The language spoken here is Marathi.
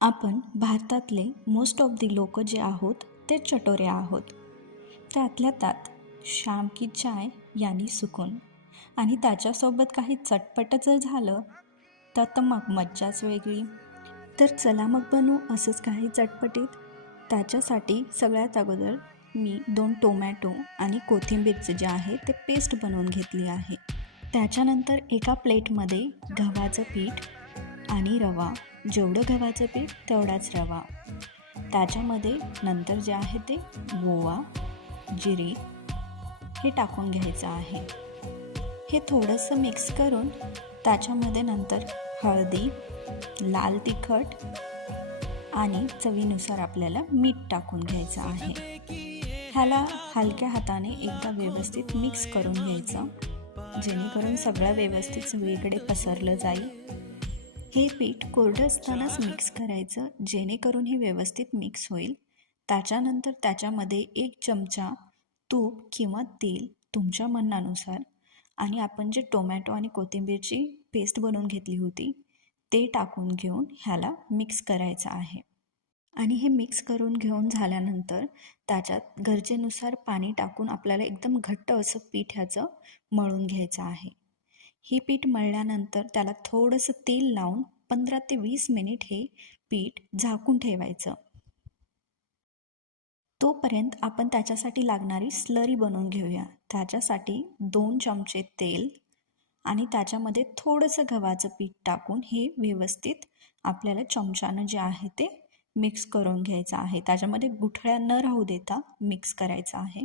आपण भारतातले मोस्ट ऑफ दी लोक जे आहोत ते चटोरे आहोत. त्यातल्या त्यात शाम की चाय यानी सुकून आणि त्याच्यासोबत काही चटपट जर झालं तर मग मज्जाच वेगळी. तर चला मग बनवू असंच काही चटपटीत. त्याच्यासाठी सगळ्यात अगोदर मी 2 टोमॅटो आणि कोथिंबीरचे जे आहे ते पेस्ट बनवून घेतली आहे. त्याच्यानंतर एका प्लेटमध्ये गव्हाचं पीठ आणि रवा, जेवढं गव्हाचं पीठ तेवढाच रवा, त्याच्यामध्ये नंतर जे आहे ते ओवा, जिरे हे टाकून घ्यायचं आहे. हे थोडंसं मिक्स करून त्याच्यामध्ये नंतर हळदी, लाल तिखट आणि चवीनुसार आपल्याला मीठ टाकून घ्यायचं आहे. ह्याला हलक्या हाताने एकदा व्यवस्थित मिक्स करून घ्यायचं, जेणेकरून सगळं व्यवस्थित सगळीकडे पसरलं जाईल. हे पीठ कोरडं असतानाच मिक्स करायचं, जेणेकरून हे व्यवस्थित मिक्स होईल. त्याच्यानंतर त्याच्यामध्ये 1 चमचा तूप किंवा तेल तुमच्या मनानुसार आणि आपण जे टोमॅटो आणि कोथिंबीरची पेस्ट बनवून घेतली होती ते टाकून घेऊन ह्याला मिक्स करायचं आहे. आणि हे मिक्स करून घेऊन झाल्यानंतर त्याच्यात गरजेनुसार पाणी टाकून आपल्याला एकदम घट्ट असं पीठ ह्याचं मळून घ्यायचं आहे. हे पीठ मळल्यानंतर त्याला थोडंसं तेल लावून 15 ते 20 मिनिट हे पीठ झाकून ठेवायचं. तोपर्यंत आपण त्याच्यासाठी लागणारी स्लरी बनवून घेऊया. त्याच्यासाठी 2 चमचे तेल आणि त्याच्यामध्ये थोडंसं गव्हाचं पीठ टाकून हे व्यवस्थित आपल्याला चमच्यानं जे आहे ते मिक्स करून घ्यायचं आहे. त्याच्यामध्ये गुठळ्या न राहू देता मिक्स करायचं आहे.